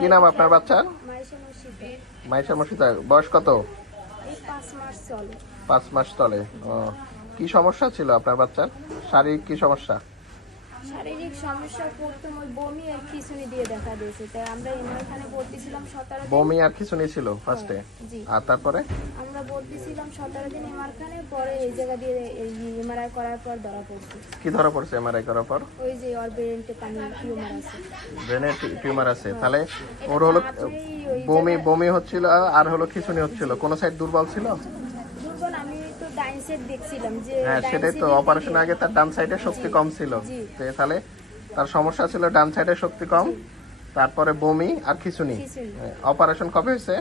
কি নাম আপনার বাচ্চার? মাইশা মসজিদা। বয়স কত? 5 মাস চলে। ও, কি সমস্যা ছিল আপনার বাচ্চার? শারীরিক কি সমস্যা? শারীরিক সমস্যা প্রথম ওই বমি আর খিঁচুনি দিয়ে দেখা দিয়েছে, তাই আমরা এখানে ভর্তি ছিলাম 17 দিন। বমি আর খিঁচুনি ছিল ফার্স্টে, জি। আর তারপরে আমরা ভর্তি ছিলাম 17 দিন এমআরখানে, পরে এই জায়গা দিয়ে এমআরআই করার পর ধরা পড়ছে। কি ধরা পড়ছে এমআরআই করার পর? ওই যে ওর ব্রেনে পানি টিউমার আছে। ব্রেনে টিউমার আছে। তাহলে ওর হলো বমি হচ্ছিল আর হলো খিঁচুনি হচ্ছিল। কোন সাইড দুর্বল ছিল? দুর্বল আমি তো ডাইন সাইড দেখছিলাম যে। হ্যাঁ, সেটাই তো। অপারেশন আগে তার ডান সাইডে শক্তি কম ছিল, তাহলে তার সমস্যা ছিল ডান সাইডে শক্তি কম, তারপরে বমি আর খিঁচুনি। অপারেশন কবে হয়েছে?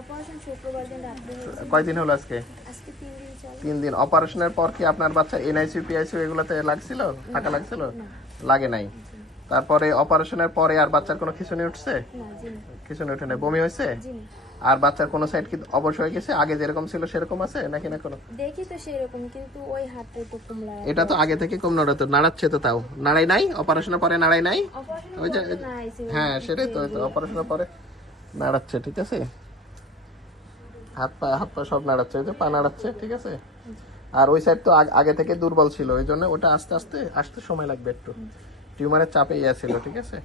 অপারেশন শুক্রবার দিন রাতে হয়েছে। কয়দিন হলো আজকে? আজকে 3 দিন চলে। 3 দিন। অপারেশনের পর কি আপনার বাচ্চা এনআইসিউ পিআইসিউ এগুলোতে লাগছিল, টাকা লাগছিল? লাগে নাই। তারপরে অপারেশনের পরে আর বাচ্চার কোনো খিঁচুনি উঠছে? না, জি না। খিঁচুনি উঠে নাই। বমি হয়েছে? জি না। আর বাচ্চার কোনো সাইড কি অবশ হয়ে গেছে? আগে যেরকম ছিল সেরকম আছে নাকি না কোনো? দেখি তো সেরকম, কিন্তু ওই হাতটা একটু কমলা। এটা তো আগে থেকে কম নড়াতো, নাড়াচ্ছে তো, তাও নাড়াই নাই? অপারেশনের পরে নাড়াই নাই? ওই যে, হ্যাঁ সেটাই তো, অপারেশনের পরে নাড়াচ্ছে, ঠিক আছে। হাত পা সব নাড়াচ্ছে, ওই যে পা নাড়াচ্ছে, ঠিক আছে। আর ওই সাইড তো আগে থেকে দুর্বল ছিল, ওই জন্য ওটা আস্তে আস্তে আসতে সময় লাগবে একটু। টিউমারের চাপে ছিল, ঠিক আছে।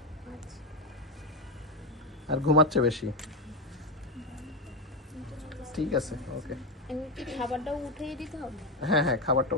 আর ঘুমাচ্ছে বেশি, ঠিক আছে, ওকে। খাবারটাও উঠিয়ে দিতে হবে। হ্যাঁ হ্যাঁ, খাবারটা